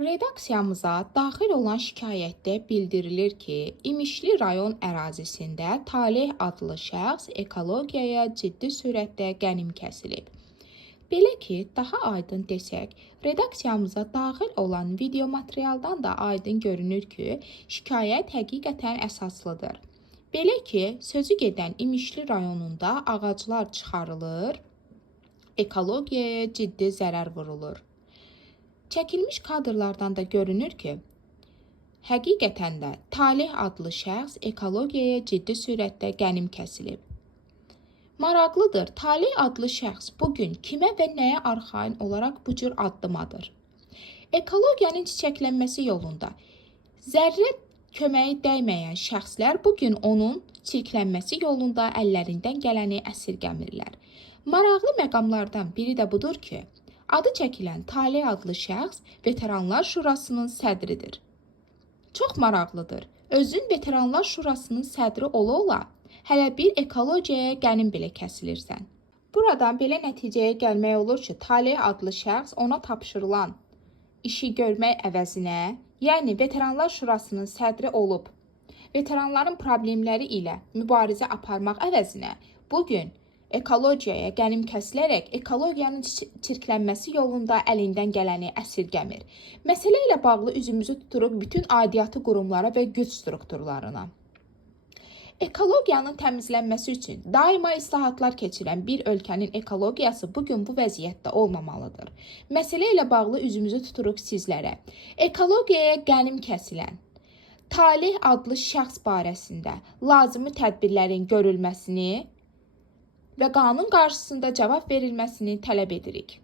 Redaksiyamıza daxil olan şikayətdə bildirilir ki, İmişli rayon ərazisində Taleh adlı şəxs ekologiyaya ciddi sürətdə qənim kəsilib. Belə ki, daha aydın desək, redaksiyamıza daxil olan video materialdan da aydın görünür ki, şikayət həqiqətən əsaslıdır. Belə ki, sözü gedən İmişli rayonunda ağaclar çıxarılır, ekologiyaya ciddi zərər vurulur. Çəkilmiş kadrlardan da görünür ki, həqiqətən də Taleh adlı şəxs ekologiyaya ciddi sürətdə qənim kəsilib. Maraqlıdır, Taleh adlı şəxs bugün kimə və nəyə arxayın olaraq bu cür addım atır? Ekologiyanın çiçəklənməsi yolunda zərrə köməyi dəyməyən şəxslər bugün onun çirklənməsi yolunda əllərindən gələni əsirgəmirlər. Maraqlı məqamlardan biri də budur ki, adı çəkilən Taleh adlı şəxs Veteranlar Şurasının sədridir. Çox maraqlıdır. Özün Veteranlar Şurasının sədri ola-ola hələ bir ekologiyaya qənim belə kəsilirsən. Buradan belə nəticəyə gəlmək olur ki, Taleh adlı şəxs ona tapşırılan işi görmək əvəzinə, yəni Veteranlar Şurasının sədri olub, veteranların problemləri ilə mübarizə aparmaq əvəzinə bugün ekologiyaya qənim kəsilərək ekologiyanın çirklənməsi yolunda əlindən gələni əsirgəmir. Məsələ ilə bağlı üzümüzü tuturuq bütün aidiyyatı qurumlara və güc strukturlarına. Ekologiyanın təmizlənməsi üçün daima islahatlar keçirən bir ölkənin ekologiyası bugün bu vəziyyətdə olmamalıdır. Məsələ ilə bağlı üzümüzü tuturuq sizlərə. Ekologiyaya qənim kəsilən Taleh adlı şəxs barəsində lazımi tədbirlərin görülməsini və qanun qarşısında cavab verilməsini tələb edirik.